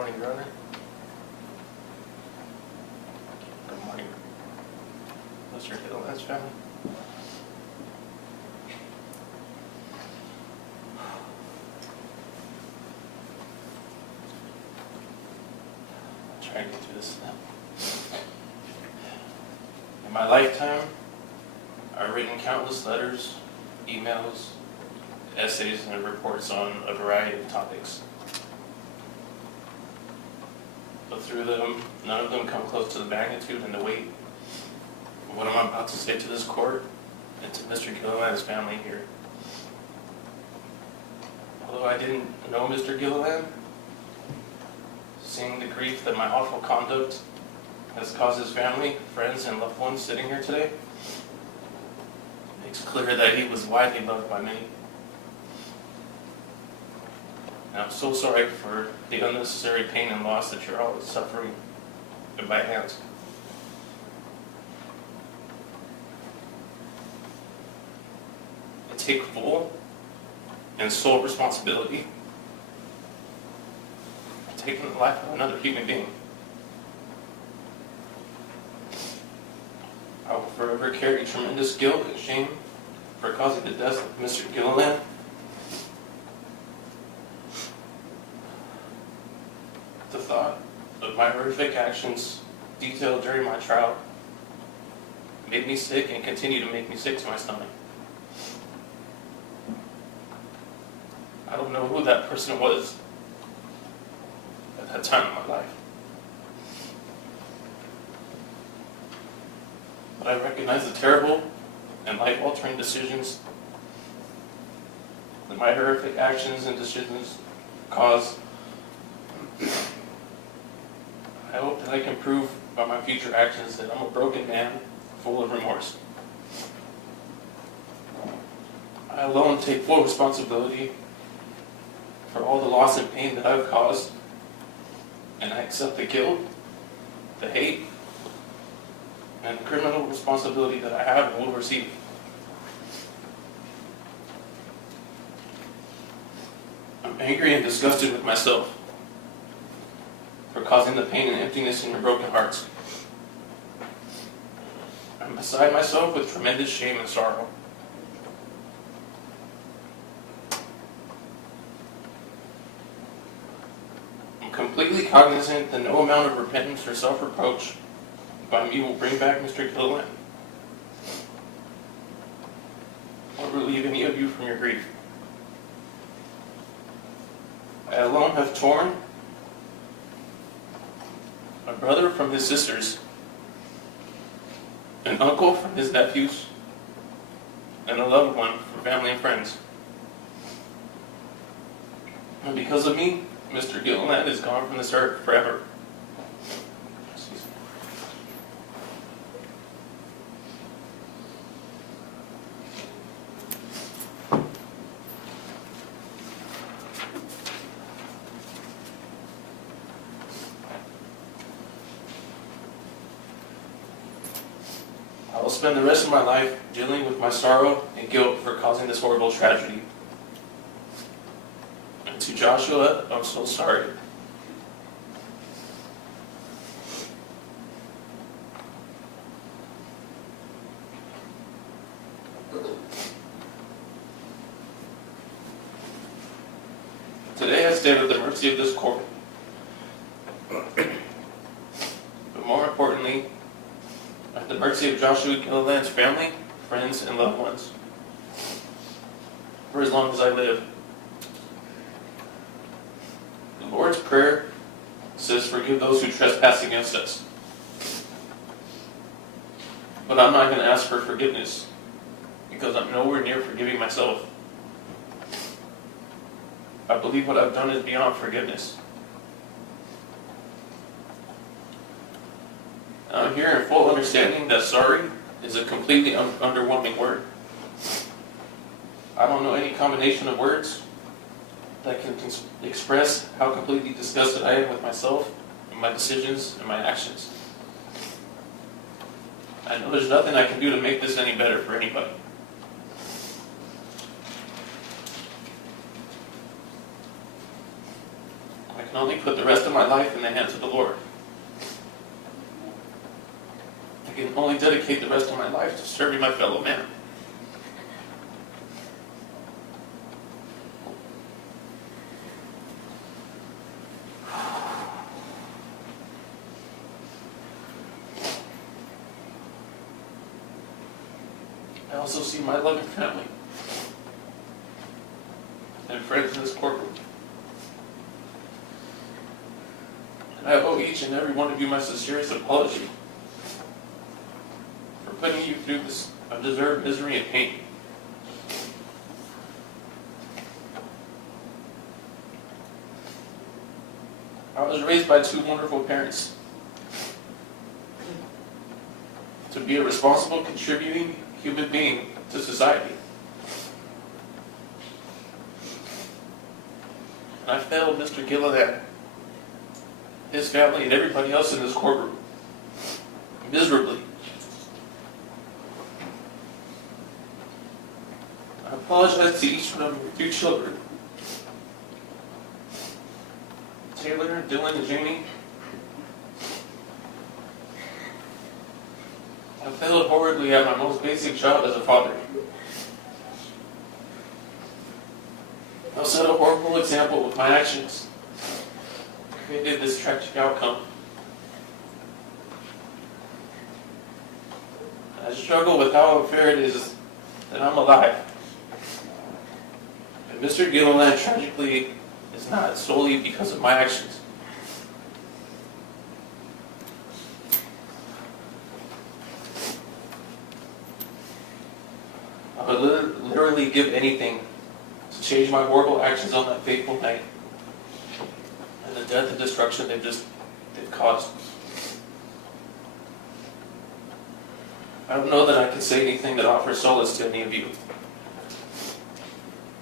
morning, Your Honor. Good morning, Mr. Gilliland's family. Trying to get through this now. In my lifetime, I've written countless letters, emails, essays, and reports on a variety of topics. But through them, none of them come close to the magnitude and the weight of what I'm about to say to this court and to Mr. Gilliland's family here. Although I didn't know Mr. Gilliland, seeing the grief that my awful conduct has caused his family, friends, and loved ones sitting here today, makes clear that he was widely loved by many. And I'm so sorry for the unnecessary pain and loss that you're all suffering at my hands. I take full and sole responsibility for taking the life of another human being. I will forever carry tremendous guilt and shame for causing the death of Mr. Gilliland. The thought of my horrific actions detailed during my trial made me sick and continue to make me sick to my stomach. I don't know who that person was at that time in my life. But I recognize the terrible and life-altering decisions that my horrific actions and decisions caused. I hope that I can prove by my future actions that I'm a broken man full of remorse. I alone take full responsibility for all the loss and pain that I've caused, and I accept the guilt, the hate, and the criminal responsibility that I have and will receive. I'm angry and disgusted with myself for causing the pain and emptiness in your broken hearts. I'm beside myself with tremendous shame and sorrow. I'm completely cognizant that no amount of repentance or self-reproach by me will bring back Mr. Gilliland or relieve any of you from your grief. I alone have torn a brother from his sisters, an uncle from his nephews, and a loved one from family and friends. And because of me, Mr. Gilliland is gone from this earth forever. Excuse me. I will spend the rest of my life dealing with my sorrow and guilt for causing this horrible tragedy. And to Joshua, I'm so sorry. Today I stand at the mercy of this court. But more importantly, at the mercy of Joshua Gilliland's family, friends, and loved ones, for as long as I live. The Lord's Prayer says, "Forgive those who trespass against us." But I'm not going to ask for forgiveness, because I'm nowhere near forgiving myself. I believe what I've done is beyond forgiveness. I'm here in full understanding that sorry is a completely underwhelming word. I don't know any combination of words that can express how completely disgusted I am with myself and my decisions and my actions. I know there's nothing I can do to make this any better for anybody. I can only put the rest of my life in the hands of the Lord. I can only dedicate the rest of my life to serving my fellow man. I also see my loving family and friends in this courtroom. And I owe each and every one of you my sincerest apology for putting you through this undeserved misery and pain. I was raised by two wonderful parents to be a responsible, contributing human being to society. And I failed Mr. Gilliland, his family, and everybody else in this courtroom miserably. I apologize to each one of your two children, Taylor, Dylan, and Janik. I failed horribly at my most basic job as a father. I've set a horrible example with my actions. Created this tragic outcome. I struggle with how unfair it is that I'm alive. And Mr. Gilliland tragically is not solely because of my actions. I would literally give anything to change my horrible actions on that fateful night and the death and destruction they've caused. I don't know that I can say anything that offers solace to any of you,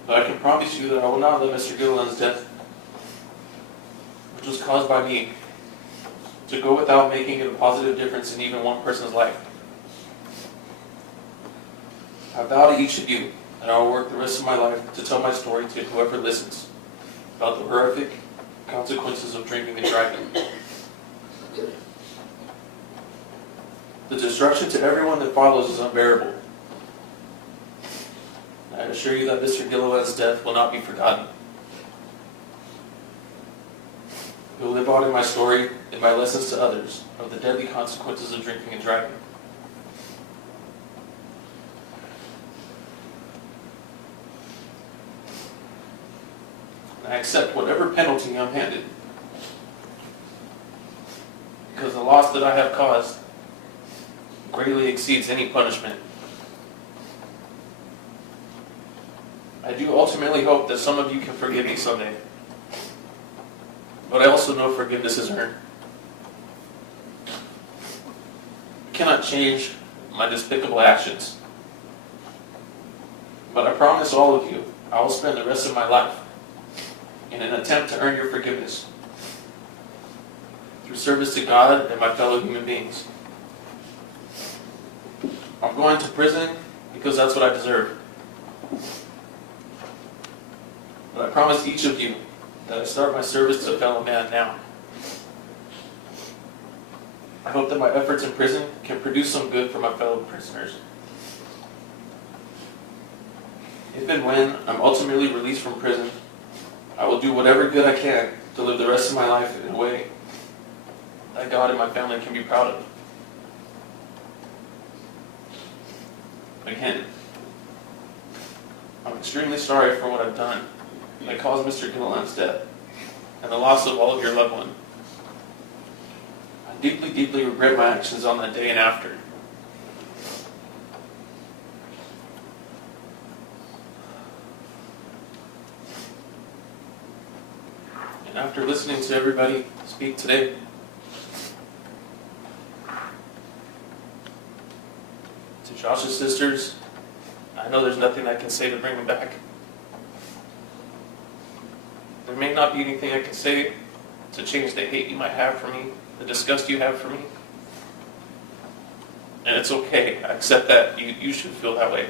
but I can promise you that I will not let Mr. Gilliland's death, which was caused by me, to go without making a positive difference in even one person's life. I vow to each of you that I will work the rest of my life to tell my story to whoever listens about the horrific consequences of drinking and driving. The destruction to everyone that follows is unbearable. I assure you that Mr. Gilliland's death will not be forgotten. It will live on in my story and my lessons to others of the deadly consequences of drinking and driving. I accept whatever penalty I'm handed, because the loss that I have caused greatly exceeds any punishment. I do ultimately hope that some of you can forgive me someday, but I also know forgiveness is earned. I cannot change my despicable actions, but I promise all of you I will spend the rest of my life in an attempt to earn your forgiveness through service to God and my fellow human beings. I'm going to prison because that's what I deserve. But I promise each of you that I start my service to a fellow man now. I hope that my efforts in prison can produce some good for my fellow prisoners. If and when I'm ultimately released from prison, I will do whatever good I can to live the rest of my life in a way that God and my family can be proud of. Again, I'm extremely sorry for what I've done that caused Mr. Gilliland's death and the loss of all of your loved ones. I deeply, deeply regret my actions on that day and after. And after listening to everybody speak today, to Josh's sisters, I know there's nothing I can say to bring them back. There may not be anything I can say to change the hate you might have for me, the disgust you have for me. And it's okay. I accept that. You should feel that way.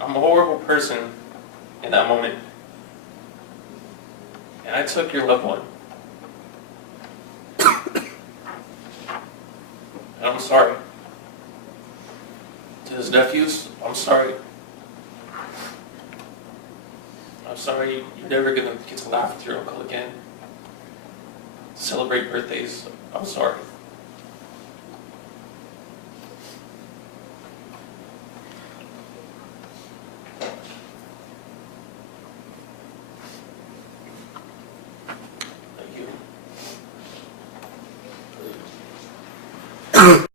I'm a horrible person in that moment. and I took your loved one. And I'm sorry. To his nephews, I'm sorry. I'm sorry you're never going to get to laugh with your uncle again. Celebrate birthdays. I'm sorry. Thank you.